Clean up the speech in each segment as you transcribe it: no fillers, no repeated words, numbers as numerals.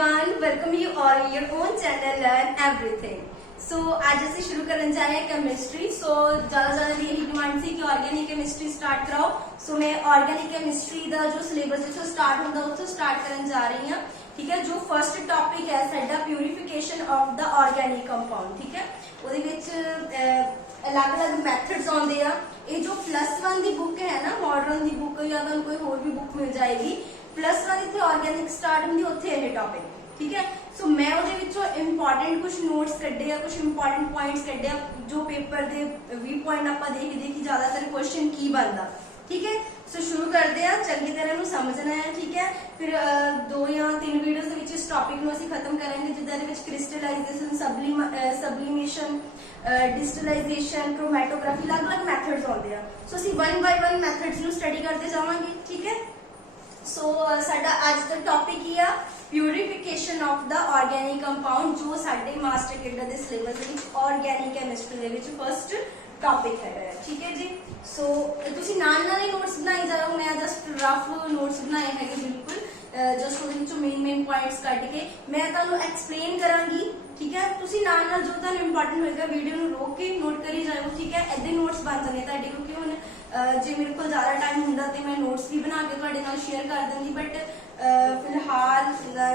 everyone, welcome you all your own channel Learn Everything. So आज ਅਸੀਂ ਸ਼ੁਰੂ ਕਰਨ ਜਾ ਰਹੇ ਹਾਂ ਕੈਮਿਸਟਰੀ। ਸੋ ਜ਼ਿਆਦਾ ਦੀ ਇਹੀ ਡਿਮਾਂਡ ਸੀ ਕਿ ਆਰਗੈਨਿਕ ਕੈਮਿਸਟਰੀ ਸਟਾਰਟ ਕਰਾਓ। ਸੋ ਮੈਂ ਆਰਗੈਨਿਕ ਕੈਮਿਸਟਰੀ ਦਾ ਜੋ ਸਿਲੇਬਸ ਜਿੱਥੋਂ ਸਟਾਰਟ ਹੁੰਦਾ ਉੱਥੋਂ ਸਟਾਰਟ ਕਰਨ ਜਾ ਰਹੀ ਹਾਂ। ਠੀਕ ਹੈ, ਜੋ ਫਰਸਟ ਟੌਪਿਕ ਹੈ ਸਾਡਾ ਪਿਊਰੀਫਿਕੇਸ਼ਨ ਆਫ ਦਾ ਆਰਗੈਨਿਕ ਕੰਪਾਊਂਡ। ਠੀਕ ਹੈ, ਉਹਦੇ ਵਿੱਚ ਅਲੱਗ-ਅਲੱਗ ਮੈਥਡਸ ਆਉਂਦੇ ਆ। ਇਹ ਜੋ +1 ਦੀ ਬੁੱਕ ਹੈ ਨਾ, ਮਾਡਰਨ ਦੀ ਬੁੱਕ ਜਾਂ ਤੁਹਾਨੂੰ ਕੋਈ ਹੋਰ ਵੀ ਬੁੱਕ ਮਿਲ ਜਾਏਗੀ, +1 ਇੱਥੇ ਆਰਗੈਨਿਕ ਸਟਾਰਟ ਹੁੰਦੀ, ਉੱਥੇ ਇਹ ਟੌਪਿਕ। ठीक है, सो मैं ਉਹਦੇ ਵਿੱਚੋਂ ਇੰਪੋਰਟੈਂਟ ਕੁਝ ਨੋਟਸ ਕੱਢੇ ਆ, ਕੁਝ ਇੰਪੋਰਟੈਂਟ ਪੁਆਇੰਟਸ ਕੱਢੇ ਆ ਜੋ ਪੇਪਰ ਦੇ ਵੀ ਪੁਆਇੰਟ ਆਪਾਂ ਦੇਖੀ ਜ਼ਿਆਦਾਤਰ ਕੁਐਸਚਨ ਕੀ ਬਣਦਾ। ਠੀਕ ਹੈ, ਸੋ ਸ਼ੁਰੂ ਕਰਦੇ ਆ। ਚੰਗੀ ਤਰ੍ਹਾਂ ਨੂੰ ਸਮਝਣਾ ਹੈ। ਠੀਕ ਹੈ, ਫਿਰ 2 ਜਾਂ 3 ਵੀਡੀਓਜ਼ ਦੇ ਵਿੱਚ ਇਸ ਟੌਪਿਕ ਨੂੰ ਅਸੀਂ ਖਤਮ ਕਰਾਂਗੇ, ਜਿੱਦਾਂ ਦੇ ਵਿੱਚ ਕ੍ਰਿਸਟਲਾਈਜੇਸ਼ਨ, ਸਬਲੀਮੇਸ਼ਨ, ਡਿਸਟਲਾਈਜੇਸ਼ਨ, ਕ੍ਰੋਮੈਟੋਗ੍ਰਾਫੀ, ਅਲੱਗ-ਅਲੱਗ ਮੈਥਡਸ ਆਉਂਦੇ ਆ। ਸੋ ਅਸੀਂ 1 ਬਾਈ 1 ਮੈਥਡਸ ਨੂੰ ਸਟੱਡੀ ਕਰਦੇ ਜਾਵਾਂਗੇ। ਠੀਕ ਹੈ, ਸੋ ਸਾਡਾ ਅੱਜ ਦਾ ਟੌਪਿਕ ਹੀ ਆ ਪਿਊਰੀਫਿਕੇਸ਼ਨ ਆਫ ਦਾ ਆਰਗੈਨਿਕ ਕੰਪਾਊਂਡ, ਜੋ ਸਾਡੇ ਮਾਸਟਰ ਕੇਡਰ ਦੇ ਸਿਲੇਬਸ ਦੇ ਵਿੱਚ ਆਰਗੈਨਿਕ ਕੈਮਿਸਟਰੀ ਦੇ ਵਿੱਚ ਫਸਟ ਟੌਪਿਕ ਹੈ। ਠੀਕ ਹੈ ਜੀ, ਸੋ ਤੁਸੀਂ ਨਾਲ ਹੀ ਨੋਟਸ ਬਣਾਈ ਜਾਓ। ਮੈਂ ਜਸਟ ਰਫ ਨੋਟਸ ਬਣਾਏ ਹੈਗੇ, ਬਿਲਕੁਲ ਜਸਟ ਉਹਦੇ ਵਿੱਚੋਂ ਮੇਨ ਪੁਆਇੰਟਸ ਕੱਢ ਕੇ ਮੈਂ ਤੁਹਾਨੂੰ ਐਕਸਪਲੇਨ ਕਰਾਂਗੀ। ਠੀਕ ਹੈ, ਤੁਸੀਂ ਨਾਲ ਜੋ ਤੁਹਾਨੂੰ ਇੰਪੋਰਟੈਂਟ ਹੋਏਗਾ ਵੀਡੀਓ ਨੂੰ ਰੋਕ ਕੇ ਨੋਟ ਕਰੀ ਜਾਓ। ਠੀਕ ਹੈ, ਏਦਾਂ ਨੋਟਸ ਬਣ ਜਾਂਦੇ ਤੁਹਾਡੇ, ਕਿਉਂਕਿ ਹੁਣ ਜੇ ਮੇਰੇ ਕੋਲ ਜ਼ਿਆਦਾ ਟਾਈਮ ਹੁੰਦਾ ਤੇ ਮੈਂ ਨੋਟਸ ਵੀ ਬਣਾ ਕੇ ਤੁਹਾਡੇ ਨਾਲ ਸ਼ੇਅਰ ਕਰ ਦਿੰਦੀ, ਬਟ ਫਿਲਹਾਲ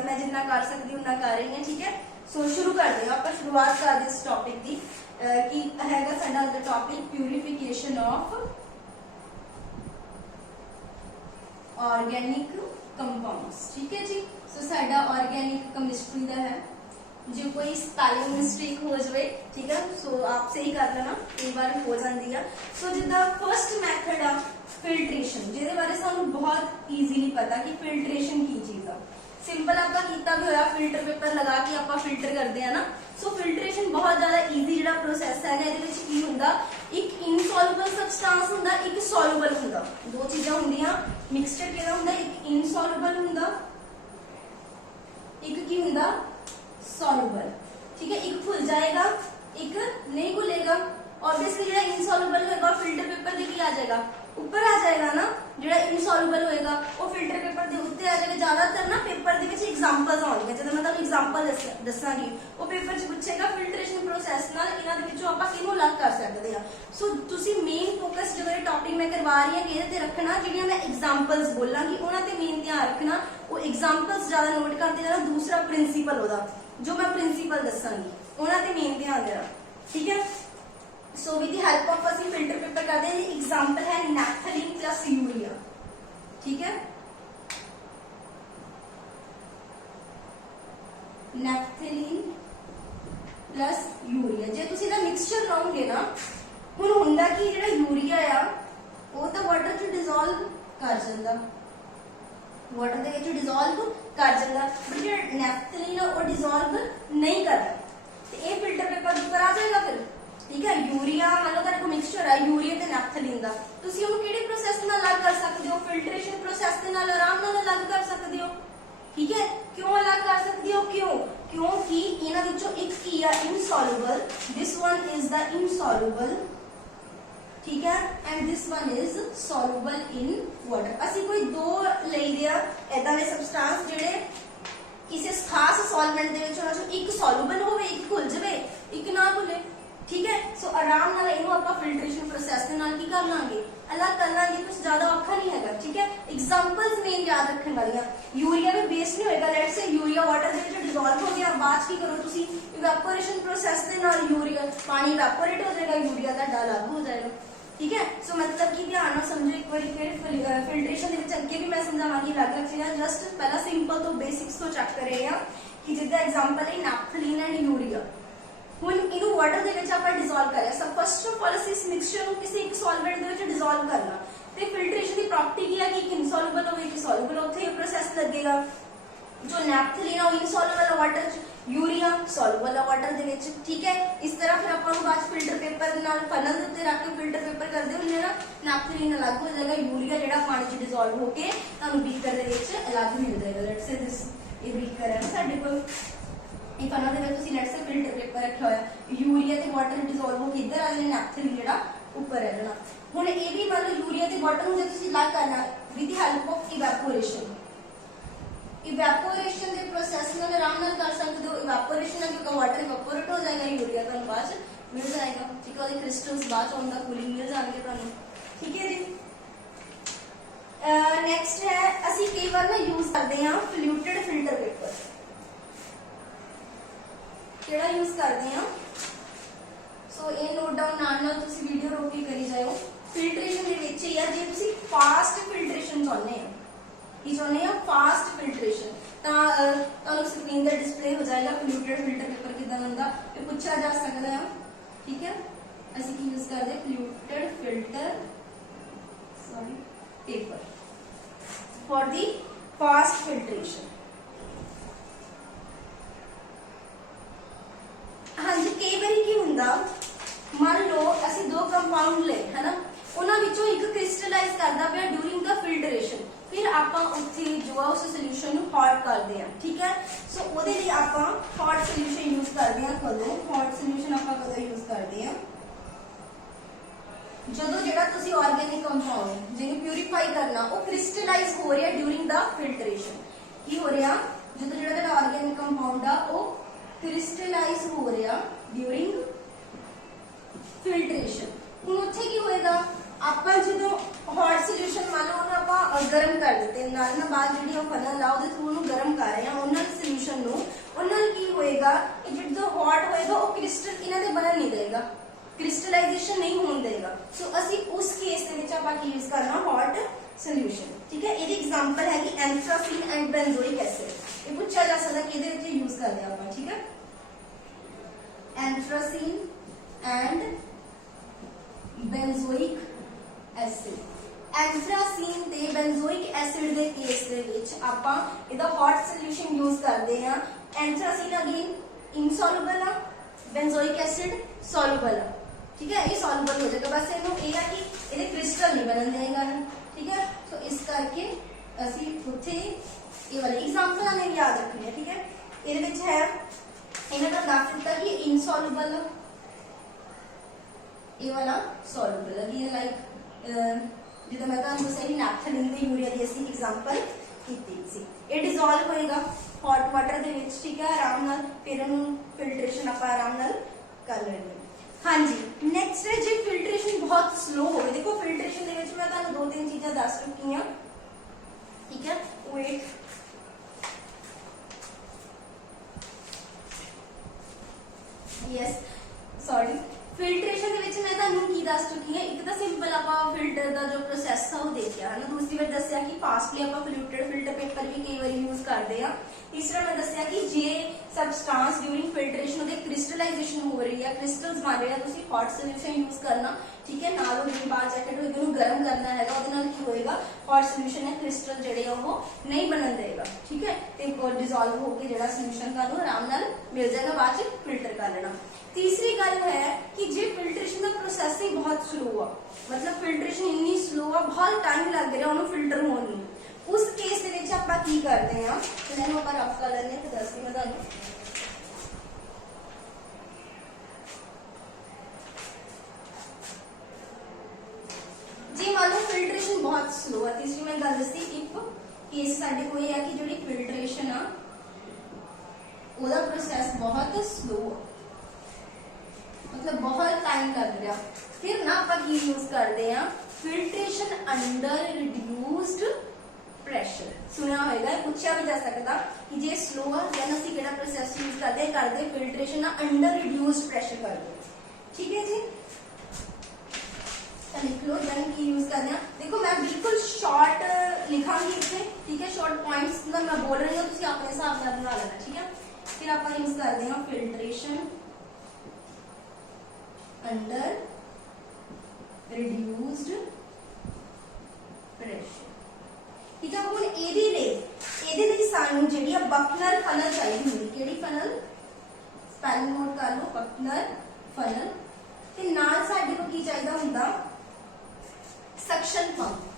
ਮੈਂ ਜਿੰਨਾ ਕਰ ਸਕਦੀ ਉਨਾ ਕਰ ਰਹੀ ਹਾਂ। ਠੀਕ ਹੈ, ਸੋ ਸ਼ੁਰੂ ਕਰਦੇ ਹਾਂ ਆਪਾਂ। ਸ਼ੁਰੂਆਤ ਕਰਦੇ ਇਸ ਟੌਪਿਕ ਦੀ ਕਿ ਹੈਗਾ ਸਾਡਾ ਅੱਜ ਦਾ ਟੌਪਿਕ ਪਿਊਰੀਫਿਕੇਸ਼ਨ ਆਫ ਆਰਗੈਨਿਕ ਕੰਪਾਊਂਡਸ। ਠੀਕ ਹੈ ਜੀ, ਸੋ ਸਾਡਾ ਆਰਗੈਨਿਕ ਕੈਮਿਸਟਰੀ ਦਾ ਹੈ। जो कोई स्पेलिंग मिस्टेक हो जाए, ठीक है, सो आप सही कर लेना, कई बार हो जाती है। सो जिदा फर्स्ट मैथड आ फिल्ट्रेशन, जिहदे बारे सानू बहुत ईजीली पता कि फिल्ट्रेशन की चीज़ आ। सिंपल आपका कीता भी होया, फिल्टर पेपर लगा के आप फिल्टर करते हैं ना। सो फिल्ट्रेशन बहुत ज़्यादा ईजी जिहड़ा प्रोसैस है। इहदे विच की हुंदा, एक इनसॉल्युबल सबसटेंस हुंदा, एक सॉल्युबल हुंदा। दो चीज़ां हुंदियां, मिक्सचर किहड़ा हुंदा, एक इनसॉल्युबल हुंदा, एक की हुंदा सॉल्युबल। ठीक है, एक खुल जाएगा, एक नहीं खुलेगा। ऑब्वियसली जो इनसॉल्युबल होगा फिल्टर पेपर दे की आ जाएगा, ऊपर आ जाएगा ना। जो इनसॉल्युबल होएगा वो फिल्टर पेपर दे उत्ते आ जाएगा। ज्यादातर ना पेपर दे विच एग्जांपल्स आउणगे, जदों मैं तुहानू एग्जांपल दसांगी, वो पेपर च पूछेगा फिल्ट्रेशन प्रोसैस नाल इन्हां दे विचों आपां किहनूं अलग कर सकदे हां। सो तुसीं मेन फोकस जो टॉपिक मैं करवा रही हां इहदे ते रखना, जिहड़ियां मैं एग्जांपल्स बोलांगी उन्हां ते मेन ध्यान रखना। वो एग्जांपल्स ज्यादा नोट करते जाना। दूसरा प्रिंसीपल ओहदा जो मैं प्रिंसीपल दसांगी उन्हां ते मेन ध्यान देना। ठीक है, so with the help of ਅਸੀਂ ਫਿਲਟਰ पेपर करते हैं। एग्जांपल है नैप्थलीन प्लस यूरिया। ठीक है, नैप्थलीन प्लस यूरिया जे ਤੁਸੀਂ ਇਹਦਾ ਮਿਕਸਚਰ ਲਾਓਗੇ ਨਾ, ਹੁਣ ਹੁੰਦਾ ਕਿ ਜਿਹੜਾ ਯੂਰੀਆ ਆ ਉਹ ਤਾਂ ਵਾਟਰ ਚ ਡਿਸੋਲਵ ਕਰ ਜਾਂਦਾ, वाटर ਦੇ ਵਿੱਚ डिसॉल्व कर ਜਾਂਦਾ, बट जो नैप्थलीन है वो डिसॉल्व नहीं करता, तो ये फिल्टर पेपर ऊपर आ जाएगा फिर। ठीक है, यूरिया मान लो तेरे को मिक्सचर है यूरिया ते नैप्थलीन दा, ਤੁਸੀਂ ਉਹਨੂੰ ਕਿਹੜੇ ਪ੍ਰੋਸੈਸ ਨਾਲ ਅਲੱਗ ਕਰ ਸਕਦੇ ਹੋ? ਫਿਲਟਰੇਸ਼ਨ ਪ੍ਰੋਸੈਸ ਦੇ ਨਾਲ ਆਰਾਮ ਨਾਲ ਅਲੱਗ ਕਰ ਸਕਦੇ ਹੋ। ਠੀਕ ਹੈ, ਕਿਉਂ ਅਲੱਗ ਕਰ ਸਕਦੇ ਹੋ? ਕਿਉਂਕਿ ਇਹਨਾਂ ਵਿੱਚੋਂ ਇੱਕ ਕੀ ਆ ਇਨਸੋਲੂਬਲ, ਦਿਸ ਵਨ ਇਜ਼ ਦਾ ਇਨਸੋਲੂਬਲ। ठीक है, and this one is soluble in water. ਅਸੀਂ ਕੋਈ ਦੋ ਲਈਦੇ ਆ ਇਦਾਂ ਦੇ ਸਬਸਟੈਂਸ ਜਿਹੜੇ ਕਿਸੇ ਖਾਸ ਸੋਲਵੈਂਟ ਦੇ ਵਿੱਚ ਉਹਨਾਂ ਚੋਂ ਇੱਕ ਸੋਲੂਬਲ ਹੋਵੇ, ਇੱਕ ਘੁਲ ਜਾਵੇ, ਇੱਕ ਨਾ ਘੁਲੇ। ਠੀਕ ਹੈ, ਸੋ ਆਰਾਮ ਨਾਲ ਇਹਨੂੰ ਆਪਾਂ ਫਿਲਟਰੇਸ਼ਨ ਪ੍ਰੋਸੈਸ ਦੇ ਨਾਲ ਕੀ ਕਰ ਲਾਂਗੇ, ਅਲੱਗ ਕਰ ਲਾਂਗੇ। ਕੁਝ ਜ਼ਿਆਦਾ ਔਖਾ ਨਹੀਂ ਹੈਗਾ। ਠੀਕ ਹੈ, ਐਗਜ਼ਾਮਪਲਸ ਮੇਨ ਯਾਦ ਰੱਖਣ ਵਾਲੀਆਂ। ਯੂਰੀਆ ਵੀ ਬੇਸ ਨਹੀਂ ਹੋਏਗਾ, ਲੈਟਸ ਸੇ ਯੂਰੀਆ ਵਾਟਰ ਦੇ ਵਿੱਚ ਡਿਸੋਲਵ ਹੋ ਗਿਆ, ਬਾਅਦ ਕੀ ਕਰੋ ਤੁਸੀਂ ਇਵੈਪੋਰੇਸ਼ਨ ਪ੍ਰੋਸੈਸ ਦੇ ਨਾਲ ਯੂਰੀਆ ਪਾਣੀ ਇਵੈਪੋਰੇਟ ਹੋ ਜਾਏਗਾ, ਯੂਰੀਆ ਦਾ ਅਲੱਗ ਹੋ ਜਾਏਗਾ। ठीक है, सो मतलब कि ध्यान ਨਾਲ समझो एक बार। फिर फिल्ट्रेशन ਦੇ ਵਿੱਚ ਅੱਗੇ ਵੀ ਮੈਂ ਸਮਝਾਵਾਂਗੀ ਅਲੱਗ-ਅਲੱਗ ਚੀਜ਼ਾਂ। ਜਸਟ ਪਹਿਲਾਂ ਸਿੰਪਲ ਤੋਂ ਬੇਸਿਕਸ ਤੋਂ ਚੈੱਕ ਕਰ ਰਹੇ ਹਾਂ ਕਿ ਜਿੱਦਾਂ ਐਗਜ਼ਾਮਪਲ ਹੈ ਨੈਪਥਲੀਨ ਐਂਡ ਯੂਰੀਆ। ਹੁਣ ਇਹਨੂੰ ਵਾਟਰ ਦੇ ਵਿੱਚ ਆਪਾਂ ਡਿਸੋਲਵ ਕਰਿਆ। ਸੋ ਫਸਟ ਆਫ ਆਲ ਅਸੀਂ ਇਸ ਮਿਕਸਚਰ ਨੂੰ ਕਿਸੇ ਇੱਕ ਸੋਲਵੈਂਟ ਦੇ ਵਿੱਚ ਡਿਸੋਲਵ ਕਰਨਾ, ਤੇ ਫਿਲਟਰੇਸ਼ਨ ਦੀ ਪ੍ਰੋਪਰਟੀ ਕੀ ਹੈ ਕਿ ਇੱਕ ਇਨਸੋਲੂਬਲ ਹੋਵੇ, ਇੱਕ ਸੋਲੂਬਲ, ਉੱਥੇ ਇਹ ਪ੍ਰੋਸੈਸ ਲੱਗੇਗਾ। जो नैप्थलीन है insoluble water, urea soluble water दे विच। ठीक है, इस तरह फिर आपां बाद फिल्टर पेपर नाल फनल दे उत्ते रख के फिल्टर पेपर करदे हुंदे ना, नैप्थलीन अलग हो जाएगा, यूरिया जिहड़ा पानी च डिसॉल्व होके तुहानूं बीकर दे विच अलग मिल जाएगा। लेट्स से दिस ये बीकर है ना साडे कोल, ये फनल दे विच तुसीं लेट्स से फिल्टर पेपर रखिया होया, यूरिया ते वाटर डिसॉल्व होके इधर आ जाए, नैप्थलीन जिहड़ा ऊपर रह जाना। हुण ये भी मान लो यूरिया ते वाटर नूं जे तुसीं अलग करना with the help of evaporation. Evaporation के प्रोसैस नाल आराम नाल कर सकते हो। इवैपोरेशन नाल क्योंकि वाटर इवैपोरेट हो जाएगा, यूरिया तुहानू बाद च मिल जाएगा। ठीक है, क्रिस्टल्स बाद च आउंदा कूलिंग मिल जाएंगे तुहानू। ठीक है जी। नैक्सट है असी कई बार ना यूज करते हैं फ्लूटेड फिल्टर पेपर। केड़ा यूज करते हैं, सो ये नोट डाउन नाल तुसी वीडियो रोक के करी जाओ। फिल्ट्रेशन दे विच या जे तुसी फास्ट फिल्ट्रेशन चाहुंदे हो, की चाहुंदे हो फास्ट फिल्ट्रेशन, तां स्क्रीन ते डिस्प्ले हो जाएगा फ्लूटेड फिल्टर पेपर किदां हुंदा, ये पूछा जा सकदा है। ठीक है, असी की यूज करदे fluted filter paper for the fast filtration. हाँ जी, कई बार की हुंदा, मान लो असी दो कंपाउंड ले है ना, उन्हां विचों एक क्रिस्टलाइज करदा पिया ड्यूरिंग द फिल्ट्रेशन, फिर आपां उत्थे जो है उस सोल्यूशन नूं हॉट करदे हां। ठीक है, सो ओदे लई आपां हॉट सोल्यूशन यूज करदे हां। कदों हॉट सोल्यूशन आपां कदों यूज करदे हां, ਜਦੋਂ ਜਿਹੜਾ ਤੁਸੀਂ ਆਰਗेनिक कंपाउंड ਜਿਹਨੂੰ ਪਿਊਰੀਫਾਈ ਕਰਨਾ ਉਹ ਕ੍ਰਿਸਟਲਾਈਜ਼ ਹੋ ਰਿਹਾ ਡਿਊਰਿੰਗ ਦਾ ਫਿਲਟਰੇਸ਼ਨ। ਕੀ ਹੋ ਰਿਹਾ, ਜਦੋਂ ਜਿਹੜਾ ਤੁਹਾਡਾ ਆਰਗेनिक कंपाउंड ਆ ਉਹ ਕ੍ਰਿਸਟਲਾਈਜ਼ ਹੋ ਰਿਹਾ ਡਿਊਰਿੰਗ ਫਿਲਟਰੇਸ਼ਨ। ਹੁਣ ਉੱਥੇ ਕੀ ਹੋਏਗਾ, ਆਪਾਂ ਜਦੋਂ ਹੌਟ ਸੋਲੂਸ਼ਨ ਮੰਨ ਲਓ ਉਹਨੂੰ ਆਪਾਂ ਗਰਮ ਕਰ ਦਿੱਤੇ, ਨਾਲ ਨਾ ਬਾਅਦ ਜਿਹੜੀ ਉਹ ਫਨਲ ਆ ਉਹਦੇ ਥਰੂ ਉਹਨੂੰ ਗਰਮ ਕਰ ਰਹੇ ਆ ਉਹਨਾਂ ਸੋਲੂਸ਼ਨ ਨੂੰ, ਉਹਨਾਂ ਨਾਲ ਕੀ ਹੋਏਗਾ, ਇਹ ਜਦੋਂ ਹੌਟ ਹੋਏਗਾ ਉਹ ਕ੍ਰਿਸਟਲ ਇਹਨਾਂ ਦੇ ਬਣਨ ਨਹੀਂ ਦੇਗਾ, क्रिस्टलाइजेशन नहीं होने देगा। सो असी उस केस दे विच आपां की यूज करना हॉट सोल्यूशन। ठीक है, ਇਹਦੀ एग्जांपल है कि एंथ्रासीन एंड बेंजोइक एसिड, ये पूछा जा सकता कि ਇਹਦੇ ਵਿੱਚ यूज करदे आपां। ठीक है, anthracene and benzoic acid, anthracene ते बेंजोइक एसिड दे केस दे विच आपां ਇਹਦਾ हॉट सोल्यूशन यूज करदे हां। एंथ्रासीन अगेन इनसॉल्युबल आ, बेंजोइक एसिड सॉल्युबल आ। ठीक है, ये सॉल्युबल हो जाएगा, बस इनू ये है कि ਇਹਦੇ क्रिस्टल नहीं बनन देगा। ठीक है, तो इस करके ਅਸੀਂ ਉੱਥੇ ਇਹ ਵਾਲੇ एग्जांपल ने याद रखनी है। ठीक है, ਇਹਦੇ ਵਿੱਚ है ਇਹਨਾਂ ਦਾ ਦੱਸ ਦਿੱਤਾ ਕਿ इनसॉल्युबल, ਇਹ ਵਾਲਾ सॉल्युबल है। ये लाइक ਜਿੱਦਾਂ ਮੈਂ ਤੁਹਾਨੂੰ ਦੱਸਿਆ ਸੀ ਨੈਪਥਲੀਨ ਤੇ ਯੂਰੀਆ ਦੀ ਅਸੀਂ एग्जांपल ਕੀਤੀ ਸੀ। ਇਹ डिसॉल्व ਹੋਏਗਾ हॉट वाटर ਦੇ ਵਿੱਚ। ठीक है, ਆਰਾਮ ਨਾਲ ਫਿਰ ਇਹਨੂੰ ਫਿਲਟਰੇਸ਼ਨ ਆਪਾਂ ਆਰਾਮ ਨਾਲ ਕਰ ਲੈਣੀ। हाँ जी, नैक्सट है जी फिल्ट्रेशन बहुत स्लो हो। देखो फिल्ट्रेशन दे विच मैं तुहानू दो तीन चीज़ां दस चुकी हां। ठीक है, वेट यस सॉरी, फिल्ट्रेशन दे विच मैं तुहानू की दस चुकी हां। एक तो सिंपल आपां फिल्टर दा जो प्रोसैस है वो देखिया है ना, दूसरी बार दस्सिया कि फास्टली आपां फ्लूटेड फिल्टर पेपर भी कई बार यूज करते हैं। तीसरा मैं दस्सिया कि जे सबस्टांस ड्यूरिंग फिल्ट्रेशन ਉਹਦੇ क्रिस्टलाइजेशन हो रही है, क्रिस्टल्स बन रहे हैं, ਤੁਸੀਂ हॉट सोल्यूशन यूज करना। ठीक है, नाल ਉਹ बाहर जैकेट होएगी ਉਹਨੂੰ गरम करना हैगा, ਉਹਦੇ ਨਾਲ ਕੀ ਹੋਏਗਾ हॉट सोल्यूशन है क्रिस्टल ਜਿਹੜੇ ਆ ਉਹ ਨਹੀਂ ਬਣਨ ਦੇਗਾ। ठीक है, ਤੇ डिसॉल्व हो के ਜਿਹੜਾ सोल्यूशन ਤੁਹਾਨੂੰ ਆਰਾਮ ਨਾਲ ਮਿਲ ਜਾਏਗਾ, ਬਾਅਦ ਚ ਫਿਲਟਰ ਕਰ ਲੈਣਾ। तीसरी गल है कि जे फिल्ट्रेशन का प्रोसैस ही बहुत स्लो आ, मतलब फिल्ट्रेशन इन्नी स्लो आ, बहुत टाइम लग रहा उन्होंने फिल्टर होने, उस केस दे विच आपां की करते हैं, इन्हां आपां रफ कर लैंदे ते दस मैं तुहानू जी मान लो फिल्ट्रेशन बहुत स्लो है। तीसरी मैं गल दसी इफ केस साडे कोई है कि जिहड़ी फिल्ट्रेशन आ ओहदा प्रोसैस बहुत स्लो है, मतलब बहुत टाइम लग रहा, फिर ना आप यूज करते हैं फिल्ट्रेशन अंडर रिड्यूस्ड प्रेशर। सुना होगा, पूछा भी जा सकता कि जे स्लो है दैन असं केड़ा प्रोसैस यूज करते फिल्ट्रेशन अंडर रिड्यूस्ड प्रेशर करते। ठीक है जी, लिख लो दैन की यूज करते हैं। देखो मैं बिल्कुल शॉर्ट लिखांगी इतने। ठीक है, शॉर्ट पॉइंट्स मैं बोल रही हूँ, तुम अपने हिसाब से बना लेना। ठीक है, फिर आप यूज करते हैं फिल्ट्रेशन अंडर रिड्यूस्ड प्रेशर। ठीक है, हुण ਇਹਦੇ ਲਈ ਸਾਨੂੰ ਜਿਹੜੀ ਆ ਬਕਨਰ ਫਨਲ ਚਾਹੀਦੀ ਹੁੰਦੀ। ਕਿਹੜੀ ਫਨਲ, ਸਪੈਲਿੰਗ ਨੋਟ ਕਰ ਲਓ, ਬਕਨਰ ਫਨਲ। ਤੇ ਨਾਲ ਸਾਡੇ ਕੋਲ ਕੀ ਚਾਹੀਦਾ ਹੁੰਦਾ, ਸਕਸ਼ਨ ਪੰਪ।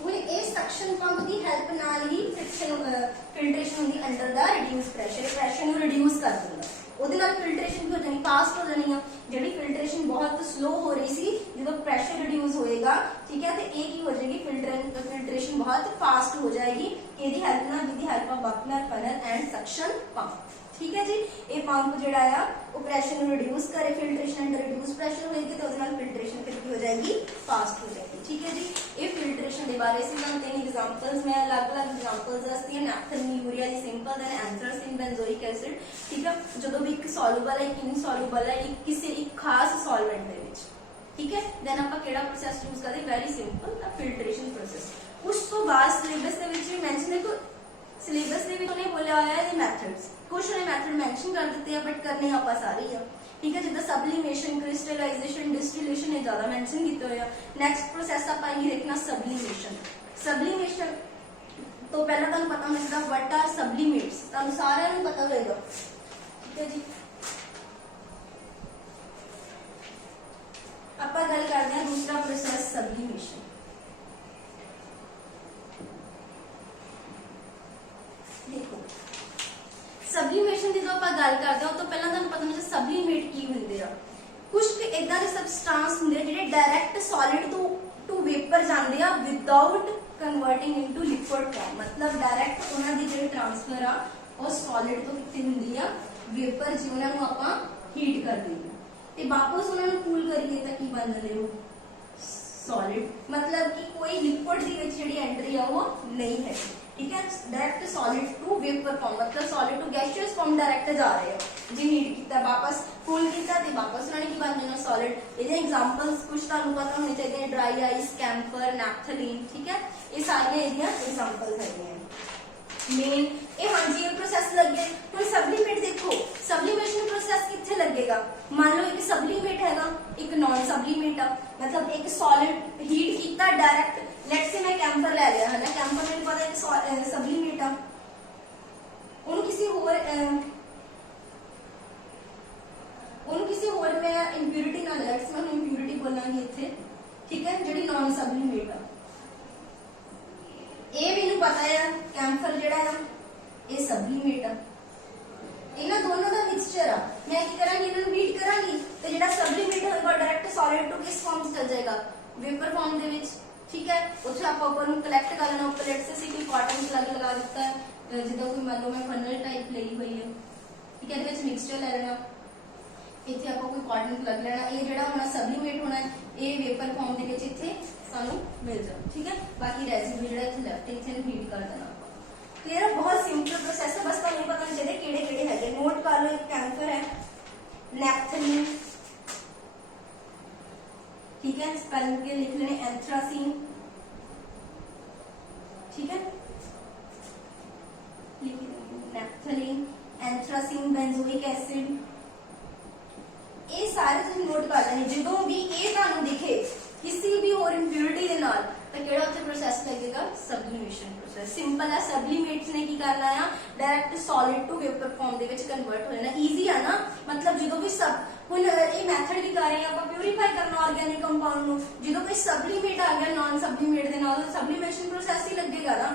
ਹੁਣ ਇਹ ਸਕਸ਼ਨ ਪੰਪ ਦੀ ਹੈਲਪ ਨਾਲ ਹੀ ਫਿਲਟਰੇਸ਼ਨ ਹੁੰਦੀ under the reduce pressure. Pressure ਨੂੰ ਰਿਡਿਊਸ ਕਰ ਦਿੰਦਾ, ਉਹਦੇ ਨਾਲ ਫਿਲਟਰੇਸ਼ਨ ਵੀ ਹੋ ਜਾਣੀ, ਫਾਸਟ ਹੋ ਜਾਣੀ ਆ। ਜਿਹੜੀ ਫਿਲਟਰੇਸ਼ਨ ਬਹੁਤ ਸਲੋ ਹੋ ਰਹੀ ਸੀ, ਜਦੋਂ ਪ੍ਰੈਸ਼ਰ ਰਿਡਿਊਸ ਹੋਏਗਾ, ਠੀਕ ਹੈ, ਤੇ ਇਹ ਕੀ ਹੋ ਜਾਏਗੀ, ਫਿਲਟਰੇਸ਼ਨ बहुत फास्ट हो जाएगी ਇਹਦੀ ਹੈਲਪ ਨਾਲ with the help of Buchner funnel and suction pump. ठीक है जी, ये पंप जिहड़ा आ वो प्रेशर ਨੂੰ रिड्यूस करे, फिल्ट्रेशन एंड रिड्यूस प्रेशर होएगी तो ਉਹਦੇ ਨਾਲ फिल्ट्रेशन फिर की हो जाएगी, फास्ट हो जाएगी। ठीक है जी, ये फिल्ट्रेशन के बारे में हम तीन एग्जांपल्स मैं अलग-अलग एग्जांपल्स दसती हूं, नैप्थलीन यूरिया दी simple then anthracene benzoic acid. ठीक है, ਜਦੋਂ भी एक सॉल्यूबल है, एक इनसॉल्यूबल है, किसी एक खास सॉल्वेंट ਦੇ ਵਿੱਚ। ठीक है, देन ਆਪਾਂ ਕਿਹੜਾ प्रोसेस यूज ਕਰਦੇ, very simple the filtration process. उस तो बाद सिलेबस ਦੇ ਵਿੱਚ ਵੀ ਮੈਂਸ਼ਨ देखो सिलेबस ਦੇ ਵਿੱਚ ਉਹਨੇ ਬੋਲਿਆ ਹੋਇਆ ਹੈ ਮੈਥਡਸ, कुछ ने मैथड मेंशन कर देते हैं बट करने आप सारे ही। ठीक है, जिदा सब्लिमेशन, क्रिस्टलाइजेशन, डिस्टिलेशन ने ज्यादा मेंशन किए हुए। नैक्सट प्रोसैस आप देखना सब्लिमेशन। सब्लिमेशन तो पहला तुहानू पता होना चाहिए व्हाट आर सब्लिमेट्स, तुहानू सारिਆਂ ਨੂੰ पता होगा। ठीक है जी, आप गल करते हैं दूसरा प्रोसैस सब्लिमेशन। देखो सब्लिमेशन की जो आप गल करते हो तो पहला तुहानू पता होना सब्लिमेट की होंगे आ, कुछ इदा के सबसटांस होंगे जिहड़े डायरैक्ट सॉलिड टू वेपर जाते हैं without converting into liquid form. मतलब डायरैक्ट उन्हां दी जिहड़ी ट्रांसफर आ वो सॉलिड तो कित्थे हुंदी आ, वेपर जी उन्हां नूं आपां हीट कर दिंदे ते वापस उन्हां नूं कूल करिए तां की बन जांदे हो, सॉलिड। मतलब कि कोई लिक्विड दी विच जिहड़ी एंट्री आ वो नहीं है। ठीक है, direct solid to vapour form, मतलब solid to gaseous form direct जा रहे हैं जी। हीट किया वापस कूल किया ते वापस उन्होंने की बन जाना सॉलिड। ये एग्जांपल्स कुछ तुहानू पता होने चाहिए, ड्राई आइस, कैंपर, नैप्थलीन। ठीक है, ये सारी एग्जांपल्स है मेन। ये हाँ जी ये प्रोसैस लगे हुण सब्लीमेट देखो, सब्लीमेशन प्रोसैस कित्थे लगेगा, मान लो एक सब्लीमेट हैगा एक नॉन सब्लीमेट आ, मतलब एक सॉलिड हीट किया डायरेक्ट, लेट्स से मैं कैंपर ले लिया है ना, कैंपर मेरे पता है एक सब्लीमेट आ, उन्होंने किसी होर मैं इंप्योरिटी ना लेट्स मैं इंप्योरिटी बोलांगी इत्थे। ठीक है, जिहड़ी नॉन सब्लीमेट आ ये भी पता है कैंपर जिहड़ा है ये सब्लीमेट आ, इन्हां दोनों का मिक्सचर आ। मैं की करांगी इन्हां नूं बीट करांगी ते जिहड़ा सब्लीमेट होगा डायरेक्ट सॉलिड टू किस फॉर्म चल जाएगा, वेपर फॉर्म दे विच। ठीक है, उत्थे आपां ऊपर नूं कलैक्ट कर लेना, ऊपर लेट्स से कोई कॉटन प्लग लगा दिता है, जिद्दां कोई मान लो मैं फनल टाइप लई हुई है। ठीक है, इहदे विच मिक्सचर ले लेना, इत्थे आपां कोई कॉटन प्लग लेना, ये जिहड़ा होना सब्लीमेट होना ये वेपर फॉर्म दे विच इत्थे सानू मिल जाए। ठीक है, बाकी रेसिड्यू जिहड़ा इत्थे लेफ्ट इत्थे हीट कर देना। क्लियर है, बहुत सिंपल प्रोसेस है, बस तुहानू पता होना चाहिए किहड़े-किहड़े हैगे। नोट कर लो, एक कैंपर है, नैप्थलीन। ठीक है, स्पेल के लिख लेने एंथ्रासिन। ठीक है, नैप्थलीन, एंथ्रासिन, बेंजोइक एसिड, ये सारे तुम नोट कर लेने। जो भी ये तुहानू दिखे किसी भी और इंप्योरिटी के नाल तो केड़ा उत्थे प्रोसेस लगेगा, सब्लिमेशन प्रोसेस। सिंपल है, सब्लिमेट्स ने की करना है direct solid to vapour form दे विच कन्वर्ट हो जाना। ईजी है ना, मतलब जो भी सब हुण ये मैथड भी कर रहे हैं आप प्यूरीफाई करना ऑर्गेनिक कंपाउंड नूं, जो कोई सब्लिमेट आ गया नॉन सब्लिमेट दे नाल सब्लिमेशन प्रोसेस ही लगेगा ना।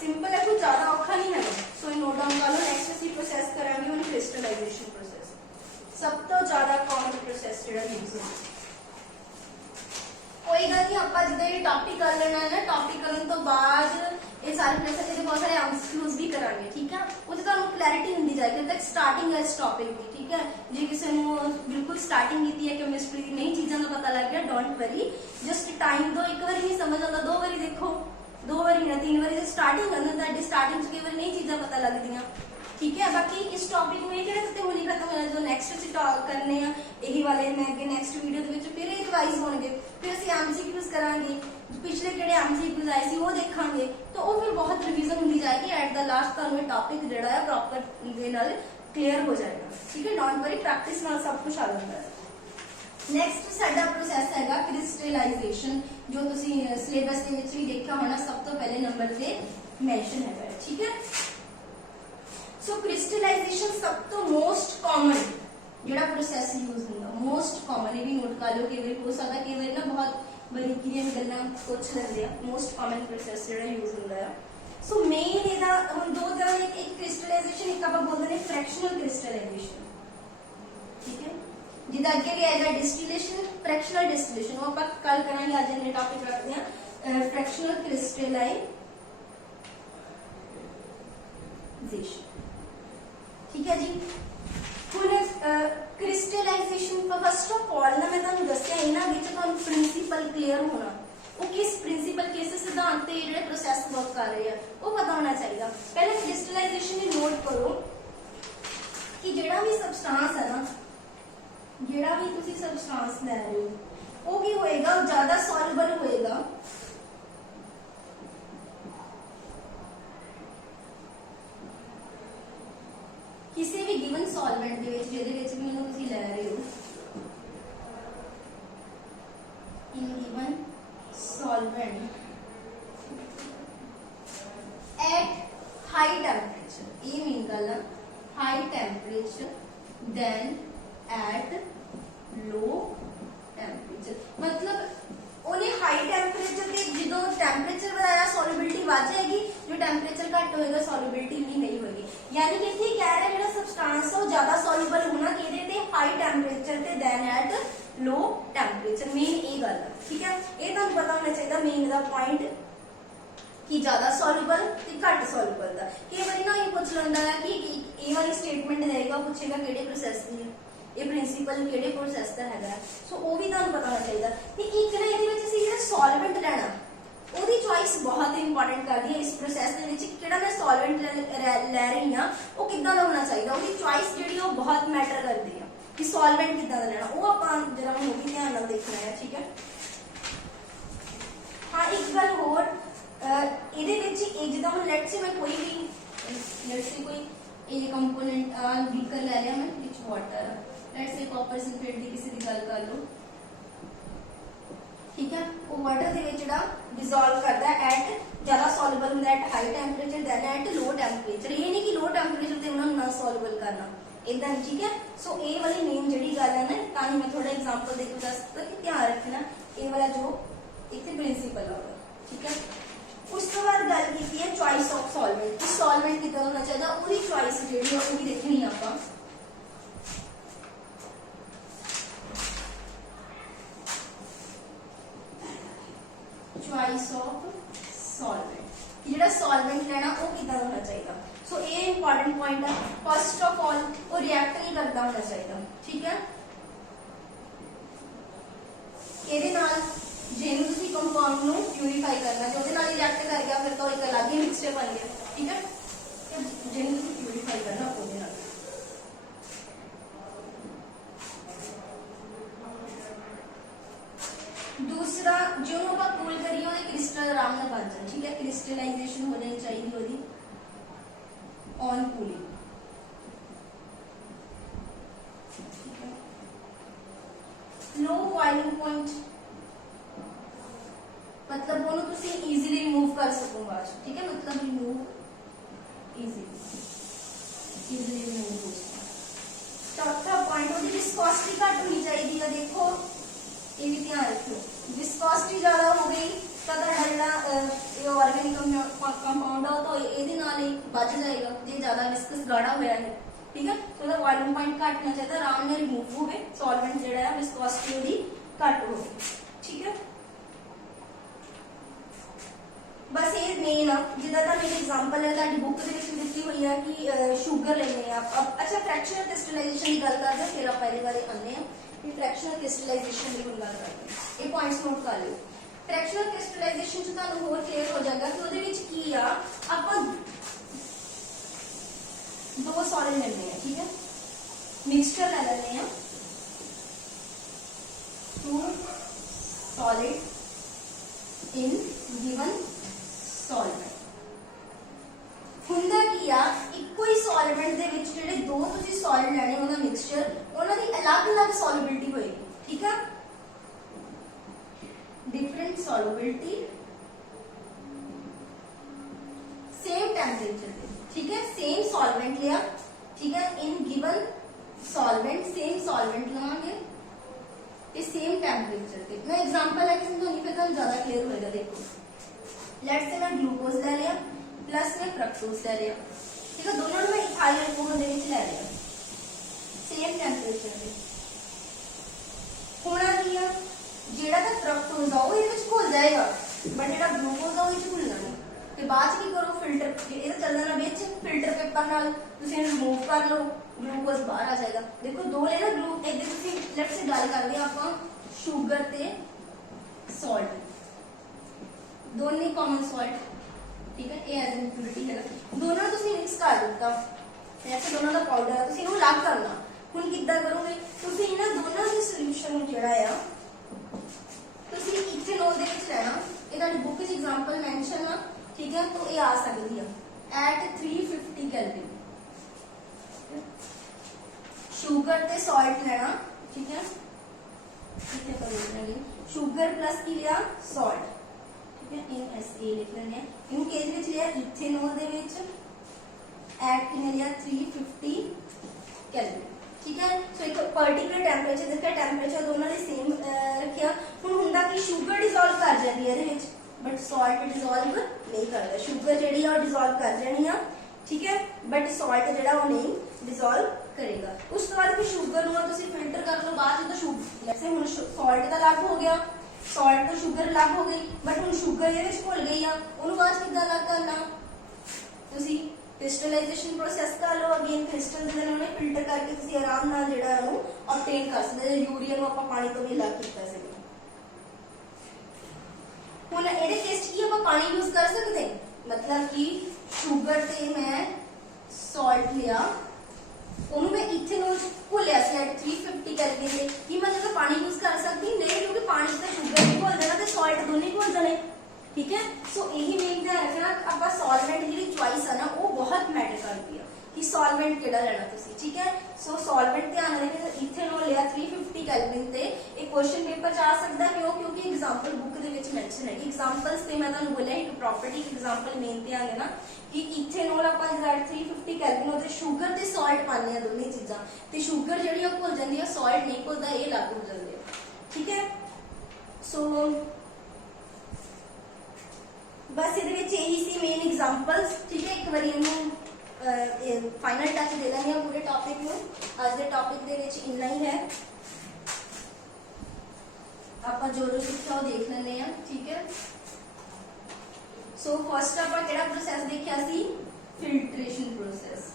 सिंपल है, कुछ ज्यादा औखा नहीं है। सो नोट डाउन कर लो। नेक्स्ट ਅਸੀਂ प्रोसेस करांगे हुण क्रिस्टलाइजेशन प्रोसेस, सब तो ज्यादा कॉमन प्रोसेस जिहड़ा यूज होंदा। कोई गल नहीं, आप जिद्दां ये टॉपिक कर लेना है ना, टॉपिक करने तो बाद ये सारे प्रोसेस के बहुत सारे एमसीक्यूज भी करांगे। ठीक है, वो तो क्लैरिटी मिलती जाएगी तक स्टार्टिंग है इस टॉपिक की। ठीक है, जे किसी ने बिल्कुल स्टार्टिंग की है केमिस्ट्री की नई चीज़ों का पता लग गया, डोंट वरी, जस्ट टाइम दो। एक बार नहीं समझ आता, 2 बारी देखो, 2 बारी ना 3 बारी स्टार्टिंग करना, स्टार्टिंग कई बार नई चीज़ें पता लगदियां। ठीक है, बाकी इस टॉपिक में कि होली खत्म होना, जो नेक्स्ट असीं टॉक करने आ यही वाले मैं अगे नेक्स्ट वीडियो दे विच फिर रिवाइज होणगे, फिर असीं एमसीक्यूज करांगे, पिछले किहड़े एमसीक्यूज आए सी वो देखांगे, तो वो फिर बहुत रिवीजन होंदी जाएगी। एट द लास्ट तुहानूं ये टॉपिक जिहड़ा है प्रॉपर वे नाल क्लीयर हो जाएगा। ठीक है, डोंट वरी, प्रैक्टिस नाल सब कुछ आ जांदा है। नेक्स्ट साडा प्रोसेस हैगा क्रिस्टलाइजेशन, जो तुसीं सिलेबस दे विच भी देखिया होना, सब तो पहले नंबर ते मेंशन हैगा। ठीक है, सो क्रिस्टलाइजेशन सब तो मोस्ट कॉमन जिहड़ा प्रोसेस यूज होंदा, मोस्ट कॉमन, ये भी नोट कर लो। कई बार हो सकता कई बार ना बहुत बरीकी गल्लां पुछ लैंदे आ। मोस्ट कॉमन प्रोसेस जिहड़ा यूज होंदा है। सो मेन इहदा हुण 2 तरह दे, एक क्रिस्टलाइजेशन, एक आपां बोलदे ने फ्रैक्शनल क्रिस्टलाइजेशन। ठीक है, जिद्दां अगे भी आएगा डिस्टिलेशन, फ्रैक्शनल डिस्टिलेशन, वो आपां कल करांगे, अज इन्ने टॉपिक रखते हैं। Fractional crystallisation. ठीक है जी। हुण क्रिस्टलाइजेशन फर्स्ट ऑफ ऑल ना मैं तुहानूं दस्सिया इन्हां विच तुहानूं प्रिंसीपल क्लीयर होना, वो किस प्रिंसीपल किस सिद्धांत ते जिहड़े प्रोसैस वर्क कर रहे हैं वो पता होना चाहिए। पहले क्रिस्टलाइजेशन दी नोट करो कि जिहड़ा भी सबसटांस है ना, जिहड़ा भी तुसीं सबसटांस लै रहे हो वो की होएगा, ज्यादा सॉल्युबल होएगा किसी भी गिवन सॉल्वेंट दे विच, जिहदे विच भी उहनूं तुसीं लै रहे हो, in given solvent at high temperature, ये मेन गल है, high temperature than at low temperature. मतलब उन्हें हाई टेम्परेचर ते जो टेम्परेचर बढ़ाया सॉल्युबिलिटी बढ़ जाएगी, जो टेम्परेचर घट होएगा सॉल्युबिलिटी भी नहीं होगी। यानी कि इत्थे कह रहे जो सबसटांस है ज्यादा सॉल्युबल होना किहदे ते हाई टेम्परेचर ते than at low temperature. Main ये गल है, ठीक है, ये तुहानूं पता होना चाहिए मेन दा पॉइंट कि ज्यादा सॉल्युबल ते घट सॉल्युबल दा। कई बार ना ये पूछ लैंदा है कि ये वाली स्टेटमेंट देगा, पूछेगा किहड़े प्रोसैस दी है, ये प्रिंसीपल किहड़े प्रोसैस दा हैगा, सो वो भी तुहानूं पता होना चाहिए। ते एक ना इहदे विच असीं जेहड़ा सॉल्वेंट लेना ਉਹਦੀ ਚॉइस बहुत इंपॉर्टेंट करती है। इस प्रोसैस ਦੇ ਵਿੱਚ ਕਿਹੜਾ मैं सॉल्वेंट ਲੈ ਰਹੀ ਹਾਂ ਉਹ ਕਿੱਦਾਂ ਦਾ ਹੋਣਾ ਚਾਹੀਦਾ, ਉਹਦੀ ਚॉइस ਜਿਹੜੀ ਉਹ ਬਹੁਤ ਮੈਟਰ ਕਰਦੀ ਹੈ ਕਿ ਸॉल्वेंट ਕਿੱਦਾਂ ਦਾ ਲੈਣਾ, ਉਹ ਆਪਾਂ ਜਰਾ ਹੁਣ ਉਹ ਵੀ ਧਿਆਨ ਨਾਲ ਦੇਖਣਾ ਹੈ। ਠੀਕ ਹੈ, ਹਾਂ ਇੱਕ ਗੱਲ ਹੋਰ ਇਹਦੇ ਵਿੱਚ ਇਹ ਜਿੱਦਾਂ ਹੁਣ ਲੈਟਸ ਸੇ ਮੈਂ ਕੋਈ ਵੀ ਲੈਟਸ ਸੇ ਕੋਈ ਇਹ ਕੰਪੋਨੈਂਟ ਬੀਕਰ ਲੈ ਲਿਆ ਮੈਂ ਵਿੱਚ water, let's say copper sulphate ਦੀ ਕਿਸੇ ਦੀ ਗੱਲ ਕਰ ਲਓ, ठीक है, वो वाटर दे विच जिहड़ा डिसॉल्व करदा है एट ज्यादा सॉल्युबल हुंदा at high temperature than at low temperature. ये नहीं कि लो टेम्परेचर ते उन्हां नूं ना सॉल्युबल करना इदां, ठीक है। सो ये वाली मेन जिहड़ी गल है ना, तां ही मैं थोड़ा एग्जांपल देके दस दित्ता कि ध्यान रखना ये वाला जो इत्थे प्रिंसीपल होगा, ठीक है। उस तो बाद गल कीती है चॉइस ऑफ सॉल्वेंट कि सॉल्वेंट कितना होना चाहिए, उहदी चॉइस जिहड़ी है वो भी देखनी है आपां। चॉइस ऑफ सॉल्वेंट, जिहड़ा सॉल्वेंट लेना वो कितना होना चाहिए। सो ये इंपॉर्टेंट पॉइंट है। फर्स्ट ऑफ ऑल वो रिएक्ट नहीं करता होना चाहिए, ठीक है। ਇਹਦੇ ਨਾਲ ਜੇ ਨੂੰ ਤੁਸੀਂ ਕੰਪਾਊਂਡ ਨੂੰ ਪਿਊਰੀਫਾਈ ਕਰਨਾ ਤੇ ਉਹਦੇ ਨਾਲ ਰਿਐਕਟ ਕਰ ਗਿਆ ਫਿਰ ਤਾਂ ਇੱਕ ਅਲੱਗ ਹੀ ਮਿਕਸਚਰ ਬਣ ਗਿਆ, ਠੀਕ ਹੈ। ਤੇ ਜੇ ਨੂੰ ਤੁਸੀਂ ਪਿਊਰੀਫਾਈ ਕਰਨਾ ਉਹਦੇ ਨਾਲ दूसरा जो आप कूल करिए वो क्रिस्टल आराम से बन जाए, ठीक है। क्रिस्टलाइजेशन हो जानी चाहिए वो on cooling, low boiling point मतलब वो तुसी इजीली रिमूव कर सको बाद, ठीक है। मतलब रिमूव इजीली रिमूव हो सकता। चौथा पॉइंट वो विस्कोसिटी घट होनी चाहिए, देखो ये भी ध्यान रखो, विस्कोसिटी ज्यादा हो गई तो जो ऑर्गेनिक कंपाउंड है तो ये बच जाएगा, जो ज्यादा विस्कस गाढ़ा होया है, ठीक है। तो बॉइलिंग पॉइंट घट होना चाहिए, आराम से रिमूव हो सॉल्वेंट जो विस्कोसिटी घट हो, ठीक है। बस ये मेन आ जिदा मेरी एग्जांपल है ताड़ी बुक दी हुई है कि शुगर लेने आप। अच्छा फ्रैक्शनल क्रिस्टलाइजेशन की गल करते फिर आप पहले बारे आने फ्रैक्शनल क्रिस्टलाइजेशन की हम गल करते हैं। ये पॉइंट्स नोट कर लो। फ्रैक्शनल क्रिस्टलाइजेशन च तुहानूं होर क्लियर हो जाएगा कि उहदे विच की आ आपां दो सॉलिड लेने हैं, ठीक है। मिक्सचर ले लेने हैं, two solid in given solvent. हुंदा की आ इक्को ही सॉल्वेंट दे विच जिहड़े दो तुसीं सॉलिड लैणे उहदा मिक्सचर उहनां दी अलग-अलग सॉल्युबिलिटी होएगी, ठीक है। डिफरेंट सॉल्युबिलिटी सेम टेम्परेचर पे, ठीक है। सेम सॉल्वेंट लिया, ठीक है। In given solvent same solvent लवांगे ते सेम टेम्परेचर पे। मैं एग्जांपल है कि समझाऊंगी फिर तुहानूं ज्यादा क्लियर होएगा। देखो लेट्स से मैं ग्लूकोज ले लिया प्लस में फ्रक्टोज ले लिया, ठीक है। दोनों में इथाइल अल्कोहल दे विच ले लिया सेम टेम्परेचर पे। होना की है जिहड़ा ता फ्रक्टोज आ वो इहदे विच घुल जाएगा बट जो ग्लूकोज है वो घुलना नहीं। तो बाद की करो फिल्टर ये चल जाना बिच फिल्टर पेपर नाल तुसीं रिमूव कर लो, ग्लूकोज बाहर आ जाएगा। देखो दो ने ना ग्लू इधर तुसीं लेफ्ट से गल करदे आपां शुगर ते सॉल्ट, दोनों कॉमन सॉल्ट, ठीक है, ये एज इंप्योरिटी है ना, दोनों तुसीं मिक्स कर दिता, ऐसे दोनों का पाउडर है, तुसीं इहनूं अलग करना। हुण किद्दां करोगे, तुसीं इन्हां दोनों दे सॉल्यूशन नूं जिहड़ा आ तुसीं इथेनॉल दे विच लेना, ये तुहाडी बुक च एग्जांपल मेंशन आ, ठीक है, तो ये आ सकती है एट 350 केल्विन। शुगर ते सॉल्ट लेना, ठीक है, इतने पर लिखना शुगर प्लस की लिया सॉल्ट, ठीक है, इन SA लिख लेने इन केस विच लिया इथेनॉल दे विच एट किने लिया 350 केल्विन, ठीक है। सो एक पर्टिकुलर टेंपरेचर देखा, टेंपरेचर दोनों ने सेम रखिया। हुण हुंदा कि शुगर डिसॉल्व कर जाती है इहदे विच, बट सॉल्ट डिसॉल्व नहीं करता। शुगर जिहड़ी आ डिसॉल्व कर जानी आ, ठीक है, बट सॉल्ट जिहड़ा वो नहीं डिसॉल्व करेगा। उस तो बाद फिर शुगर ਨੂੰ ਤੁਸੀਂ ਫਿਲਟਰ ਕਰ ਲਓ, ਬਾਅਦ ਜਦੋਂ ਸ਼ੂਗਰ जैसे ਹੁਣ ਸॉल्ट ਦਾ ਅਲੱਗ ਹੋ ਗਿਆ, सॉल्ट तो शुगर अलग हो गई, बट ਹੁਣ शुगर ਇਹਦੇ ਵਿੱਚ ਭੁੱਲ ਗਈ ਆ, ਉਹਨੂੰ ਬਾਅਦ ਕਿੱਦਾਂ ਅਲੱਗ ਕਰਨਾ, ਤੁਸੀਂ क्रिस्टलाइजेशन प्रोसेस कर लो। अगेन क्रिस्टल ਜਿਹੜੇ ਨੇ ਫਿਲਟਰ ਕਰਕੇ ਤੁਸੀਂ ਆਰਾਮ ਨਾਲ ਜਿਹੜਾ ਉਹਨੂੰ ਆਬਟੇਨ ਕਰ ਸਕਦੇ ਹੋ। ਯੂਰੀਆ ਨੂੰ ਆਪਾਂ ਪਾਣੀ ਤੋਂ ਵੀ ਅਲੱਗ ਕੀਤਾ ਸੀ। ਹੁਣ ਇਹਦੇ ਕੇਸ ਕੀ ਆਪਾਂ ਪਾਣੀ ਯੂਜ਼ ਕਰ ਸਕਦੇ, मतलब कि शुगर ਤੇ ਮੈਂ सॉल्ट लिया, ਉਹਨੂੰ ਮੈਂ ਇਥੇਨੋਲ ਘੋਲਿਆ ਸੀ ਐਟ 350 ਕੈਲਵਿਨ ਤੇ, ਕੀ ਮੈਂ ਜਦੋਂ ਪਾਣੀ ਯੂਜ਼ ਕਰ ਸਕਦੀ ਨਹੀਂ, ਕਿਉਂਕਿ ਪਾਣੀ ਤੇ ਸ਼ੂਗਰ ਵੀ ਘੋਲ ਜਾਣਾ ਤੇ ਸॉल्ट ਦੋਨੇ ਘੋਲ ਜਾਣੇ, ठीक है। सो यही मेन ध्यान रखना, आपका सॉल्वेंट जी चॉइस है ना वो बहुत मैटर करती है कि सॉल्वेंट केड़ा लेना तुसी, ठीक है। सो सॉल्वेंट ध्यान रखना, इथेनॉल लिया 350 केल्विन ते, एक क्वेश्चन पेपर च आ सकता क्यों, क्योंकि एग्जांपल बुक दे विच मेंशन है। एग्जांपल्स ते मैं तुहानू बोलिया एक प्रॉपर्टी एग्जांपल मेन ध्यान देना कि इथेनॉल आपां जरा 350 केल्विन ओते शुगर ते सॉल्ट पाने आ, दोनों चीज़ां ते शुगर जिहड़ी आ घुल जांदी है, सॉल्ट नहीं घुलदा, ये अलग हो जांदे आ, ठीक है। सो बस ये यही सी मेन एग्जांपल्स, ठीक है। एक बार इन्हों फाइनल टच दे देंगे पूरे टॉपिक में। आज के टॉपिक दे विच इन्ना ही है, आप जो जो सीखा वो देख लेने हैं, ठीक है। सो फर्स्ट आप केड़ा प्रोसेस देखा सी, फिल्ट्रेशन प्रोसेस।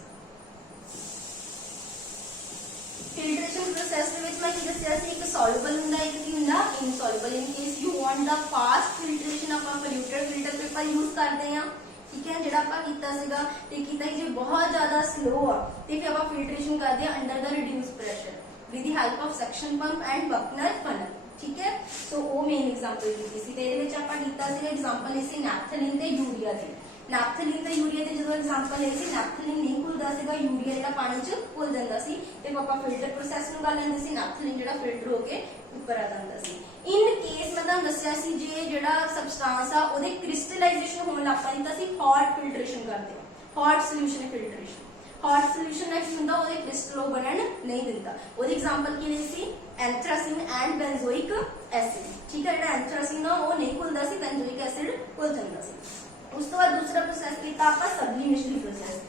फिल्ट्रेशन प्रोसेस ਦੇ ਵਿੱਚ ਮੈਂ ਕੀ ਦੱਸਿਆ ਸੀ, ਇੱਕ ਸੋਲੂਬਲ ਹੁੰਦਾ, ਇੱਕ ਕੀ ਹੁੰਦਾ insoluble. In case you want the fast filtration ਆਪਾਂ ਪੋਲਿਊਟਡ ਫਿਲਟਰ ਪੇਪਰ ਯੂਜ਼ ਕਰਦੇ ਆ, ਠੀਕ ਹੈ, ਜਿਹੜਾ ਆਪਾਂ ਕੀਤਾ ਸੀਗਾ ਤੇ ਕੀਤਾ ਜੇ ਬਹੁਤ ਜ਼ਿਆਦਾ ਸਲੋ ਆ ਤੇ ਫਿਰ ਆਪਾਂ ਫਿਲਟਰੇਸ਼ਨ ਕਰਦੇ ਆ under the reduce pressure with the help of suction pump and Buchner funnel, ਠੀਕ ਹੈ। ਸੋ ਉਹ ਮੇਨ ਐਗਜ਼ਾਮਪਲ ਕੀਤੀ ਸੀ ਤੇ ਇਹਦੇ ਵਿੱਚ ਆਪਾਂ ਕੀਤਾ ਸੀ ਐਗਜ਼ਾਮਪਲ ਇਸੇ ਨੈਪਥਲੀਨ ਤੇ ਯੂਰੀਆ ਦੇ। ਨੈਪਥਲੀਨ ਤੇ ਯੂਰੀਆ ਦੇ ਜਦੋਂ ਐਗਜ਼ਾਮਪਲ ਲਈ ਸੀ, ਨੈਪਥਲੀਨ ਨਹੀਂ ਘੁਲਦਾ ਸੀਗਾ, ਯੂਰੀਆ ਜਿਹੜਾ ਪਾਣੀ 'ਚ ਘੁਲ ਜਾਂਦਾ ਸੀ ਤੇ ਆਪਾਂ ਫਿਲਟਰ ਪ੍ਰੋਸੈਸ ਨੂੰ ਕਰ ਲੈਂਦੇ ਸੀ, ਨੈਪਥਲੀਨ ਜਿਹੜਾ ਫਿਲਟਰ ਹੋ ਕੇ ਉੱਪਰ ਆ ਜਾਂਦਾ ਸੀ। ਇਨ ਕੇਸ ਮੈਂ ਤੁਹਾਨੂੰ ਦੱਸਿਆ ਸੀ ਜੇ ਜਿਹੜਾ ਸਬਸਟੈਂਸ ਆ ਉਹਦੇ ਕ੍ਰਿਸਟਲਾਈਜੇਸ਼ਨ ਹੋਣ ਲੱਗ ਪੈਂਦਾ ਸੀ, ਹੌਟ ਫਿਲਟਰੇਸ਼ਨ ਕਰਦੇ ਆ, hot solution filtration. Hot solution ਨਾਲ ਕੀ ਹੁੰਦਾ, ਉਹਦੇ ਕ੍ਰਿਸਟਲ ਬਣਨ ਨਹੀਂ ਦਿੰਦਾ। ਉਹਦੀ ਐਗਜ਼ਾਮਪਲ ਕੀ ਲਈ ਸੀ, ਐਂਥਰਾਸੀਨ ਐਂਡ ਬੈਂਜ਼ੋਇਕ ਐਸਿਡ, ਠੀਕ ਹੈ। ਜਿਹੜਾ ਐਂਥਰਾਸੀਨ ਆ ਉਹ ਨਹੀਂ ਘੁਲਦਾ ਸੀ, ਬੈਂਜ਼ੋਇਕ ਐਸਿਡ ਘੁਲ ਜਾਂਦਾ ਸੀ। ਉਸ ਤੋਂ ਬਾਅਦ ਦੂਸਰਾ ਪ੍ਰੋਸੈਸ ਕੀਤਾ ਆਪਾਂ ਸਬਲੀਮੇਸ਼ਨ ਪ੍ਰੋਸੈਸ।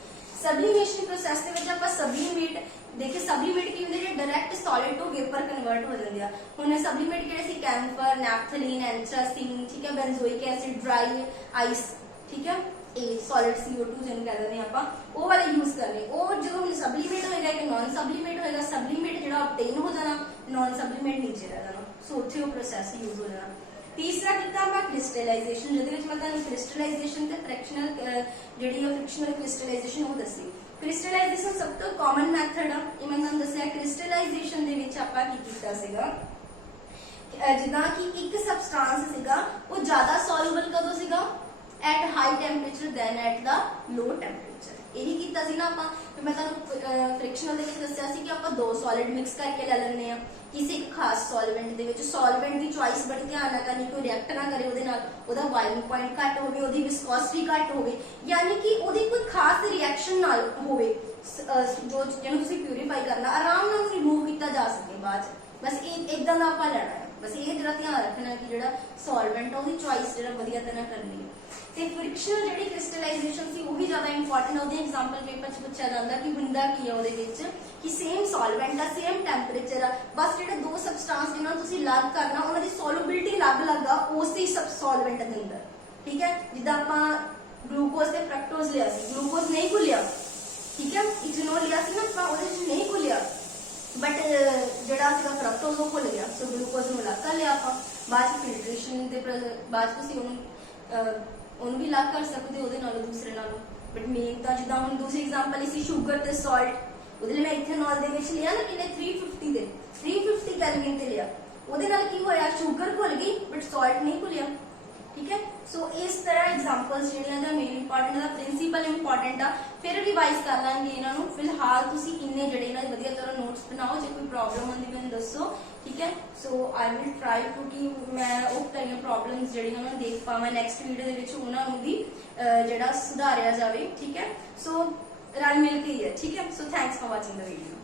ਸਬਲੀਮੇਸ਼ਨ ਪ੍ਰੋਸੈਸ ਦੇ ਵਿੱਚ ਆਪਾਂ ਸਬਲੀਮੇਟ देखिए, सब्लीमेट की ਹੁੰਦੇ ਜਿਹੜੇ direct solid to vapour convert हो ਜਾਂਦੇ ਆ। ਹੁਣ ਸਬਲੀਮੇਟ ਕਿਹੜੇ ਸੀ, ਕੈਂਫਰ, ਨੈਪਥਲੀਨ, ਐਂਥਰਾਸੀਨ, ਠੀਕ ਹੈ, ਬੈਂਜ਼ੋਇਕ ਐਸਿਡ, ਡਰਾਈ ਆਈਸ, ਠੀਕ ਹੈ, ਇਹ ਸੋਲਿਡ CO2 ਜਿਹਨੂੰ ਕਹਿੰਦੇ ਆ ਆਪਾਂ, ਉਹ ਵਾਲੇ ਯੂਜ਼ ਕਰਨੇ। ਉਹ ਜਦੋਂ ਸਬਲੀਮੇਟ ਹੋਏਗਾ ਕਿ ਨਾਨ ਸਬਲੀਮੇਟ ਹੋਏਗਾ, ਸਬਲੀਮੇਟ ਜਿਹੜਾ ਆਬਟੇਨ ਹੋ ਜਾਣਾ, ਨਾਨ ਸਬਲੀਮੇਟ ਨੀਚੇ ਰਹਿ ਜਾਣਾ। ਸੋ ਉੱਥੇ ਉਹ ਪ੍ਰੋਸੈਸ ਯੂਜ਼ ਹੋ ਜਾਣਾ। तीसरा कितना ਆਪਾਂ क्रिस्टलाइजेशन, ਜਿਹਦੇ ਵਿੱਚ ਮੈਂ ਤੁਹਾਨੂੰ क्रिस्टलाइजेशन ਤੇ फ्रैक्शनल ਜਿਹੜੀ ਆ फ्रैक्शनल क्रिस्टलाइजेशन ਉਹ ਦੱਸੀ। क्रिस्टलाइजेशन सब तो कॉमन मैथड आ, ਇਹ ਮੈਂ ਤੁਹਾਨੂੰ ਦੱਸਿਆ। क्रिस्टलाइजेशन ਦੇ ਵਿੱਚ ਆਪਾਂ ਕੀ ਕੀਤਾ ਸੀਗਾ, ਜਿੱਦਾਂ ਕਿ ਇੱਕ ਸਬਸਟੈਂਸ ਸੀਗਾ ਉਹ ਜ਼ਿਆਦਾ ਸੋਲੂਬਲ ਕਦੋਂ ਸੀਗਾ, at high temperature than at the low temperature. ਇਹੀ ਕੀਤਾ ਸੀ ਨਾ ਆਪਾਂ। ਫਿਰ ਮੈਂ ਤੁਹਾਨੂੰ ਫ੍ਰਿਕਸ਼ਨਲ ਦੇ ਵਿੱਚ ਦੱਸਿਆ ਸੀ ਕਿ ਆਪਾਂ ਦੋ ਸੋਲਿਡ ਮਿਕਸ ਕਰਕੇ ਲੈ ਲੈਂਦੇ ਆ ਕਿਸੇ ਇੱਕ ਖਾਸ ਸੋਲਵੈਂਟ ਦੇ ਵਿੱਚ। ਸੋਲਵੈਂਟ ਦੀ ਚੁਆਇਸ ਬੜੀ ਧਿਆਨ ਨਾਲ ਕਰਨੀ, ਕੋਈ ਰਿਐਕਟ ਨਾ ਕਰੇ ਉਹਦੇ ਨਾਲ, ਉਹਦਾ ਬਾਇਲਿੰਗ ਪੁਆਇੰਟ ਘੱਟ ਹੋਵੇ, ਉਹਦੀ ਵਿਸਕੋਸਿਟੀ ਘੱਟ ਹੋਵੇ, ਯਾਨੀ ਕਿ ਉਹਦੀ ਕੋਈ ਖਾਸ ਰਿਐਕਸ਼ਨ ਨਾਲ ਹੋਵੇ ਜੋ ਜਿਹਨੂੰ ਤੁਸੀਂ ਪਿਊਰੀਫਾਈ ਕਰਨਾ, ਆਰਾਮ ਨਾਲ ਰਿਮੂਵ ਕੀਤਾ ਜਾ ਸਕੇ ਬਾਅਦ ਚ। ਬਸ ਇਹ ਇਦਾਂ ਦਾ ਆਪਾਂ ਲੈਣਾ ਹੈ। ਬਸ ਇਹ ਜਿਹੜਾ ਧਿਆਨ ਰੱਖਣਾ ਕਿ ਜਿਹੜਾ ਸੋਲਵੈਂਟ ਆ ਉਹਦੀ ਚੁਆਇਸ ਜਿਹੜਾ ਵਧੀਆ ਤਰ੍ਹਾਂ ਕਰਨੀ ਹੈ। ਤੇ ਫ੍ਰਿਕਸ਼ਨਲ ਜਿਹੜੀ ਕ੍ਰਿਸਟਲਾਈਜੇਸ਼ਨ ਸੀ ਉਹ ਵੀ ਜ਼ਿਆਦਾ ਇੰਪੋਰਟੈਂਟ ਹੈ। ਉਹਦੇ ਐਗਜ਼ਾਮਪਲ ਪੇਪਰ 'ਚ ਪੁੱਛਿਆ ਜਾਂਦਾ ਕਿ ਹੁੰਦਾ ਕੀ ਹੈ ਉਹਦੇ ਵਿੱਚ ਕਿ ਸੇਮ ਸੋਲਵੈਂਟ ਆ, ਸੇਮ ਟੈਂਪਰੇਚਰ ਆ, ਬਸ ਜਿਹੜੇ ਦੋ ਸਬਸਟੈਂਸ ਜਿਹਨਾਂ ਨੂੰ ਤੁਸੀਂ ਅਲੱਗ ਕਰਨਾ ਉਹਨਾਂ ਦੀ ਸੋਲੂਬਿਲਿਟੀ ਅਲੱਗ-ਅਲੱਗ ਆ ਉਸੇ ਸੋਲਵੈਂਟ ਦੇ ਅੰਦਰ। ਠੀਕ ਹੈ, ਜਿੱਦਾਂ ਆਪਾਂ ਗਲੂਕੋਜ਼ ਤੇ ਫਰਕਟੋਜ਼ ਲਿਆ ਸੀ, ਗਲੂਕੋਜ਼ ਨਹੀਂ ਘੁਲਿਆ, ਠੀਕ ਹੈ, ਇਥਨੋਲ ਲਿਆ ਸੀ ਨਾ ਆਪਾਂ, ਉਹਦੇ ਵਿੱਚ ਨਹੀਂ ਘੁਲਿਆ, ਬਟ ਜਿਹੜਾ ਸੀਗਾ ਫਰਕਟੋਜ਼ ਉਹ ਘੁਲ ਗਿਆ, ਸੋ ਗਲੂਕੋਜ਼ ਨੂੰ ਅਲੱਗ ਕਰ ਲਿਆ ਆਪਾਂ। ਬਾਅਦ ਚ ਫਿਲਟਰੇਸ਼ਨ ਦੇ ਬਾਅਦ ਤੁਸੀਂ ਉਹਨੂੰ ਵੀ ਅਲੱਗ ਕਰ ਸਕਦੇ ਉਹਦੇ ਨਾਲੋਂ, ਦੂਸਰੇ ਨਾਲੋਂ। ਬਟ ਮੇਨ ਤਾਂ ਜਿੱਦਾਂ ਹੁਣ ਦੂਸਰੀ ਐਗਜ਼ਾਮਪਲ ਸੀ ਸ਼ੂਗਰ ਤੇ ਸਾਲਟ, ਉਹਦੇ ਲਈ ਮੈਂ ਇਥਨੋਲ ਦੇ ਵਿੱਚ ਲਿਆ ਨਾ ਕਿੰਨੇ 350 ਕੈਲਵਿਨ ਤੇ ਲਿਆ, ਉਹਦੇ ਨਾਲ ਕੀ ਹੋਇਆ, ਸ਼ੂਗਰ ਘੁਲ ਗਈ ਬਟ ਸਾਲਟ ਨਹੀਂ ਘੁਲਿਆ। ਠੀਕ ਹੈ, ਸੋ ਇਸ ਤਰ੍ਹਾਂ ਐਗਜ਼ਾਮਪਲਸ ਜਿਹੜੀਆਂ ਦਾ ਮੇਨ ਇੰਪੋਰਟੈਂਟ ਦਾ ਪ੍ਰਿੰਸੀਪਲ ਇੰਪੋਰਟੈਂਟ ਆ, ਫਿਰ ਰਿਵਾਈਜ਼ ਕਰ ਲਾਂਗੇ ਇਹਨਾਂ ਨੂੰ। ਫਿਲਹਾਲ ਤੁਸੀਂ ਇੰਨੇ ਜਿਹੜੇ ਇਹਨਾਂ ਦੇ ਵਧੀਆ ਤਰ੍ਹਾਂ ਨੋਟਸ ਬਣਾਓ, ਜੇ ਕੋਈ ਪ੍ਰੋਬਲਮ ਹੁੰਦੀ ਮੈਨੂੰ ਦੱਸੋ। ਠੀਕ ਹੈ, ਸੋ ਆਈ ਵਿਲ ਟਰਾਈ ਟੂ ਕਿ ਮੈਂ ਉਹ ਕਈਆਂ ਪ੍ਰੋਬਲਮਸ ਜਿਹੜੀਆਂ ਉਹਨਾਂ ਨੂੰ ਦੇਖ ਪਾਵਾਂ ਨੈਕਸਟ ਵੀਡੀਓ ਦੇ ਵਿੱਚ, ਉਹਨਾਂ ਨੂੰ ਵੀ ਜਿਹੜਾ ਸੁਧਾਰਿਆ ਜਾਵੇ। ਠੀਕ ਹੈ, ਸੋ ਰਲ ਮਿਲ ਕੇ ਹੀ ਹੈ। ਠੀਕ ਹੈ, so thanks for watching the video.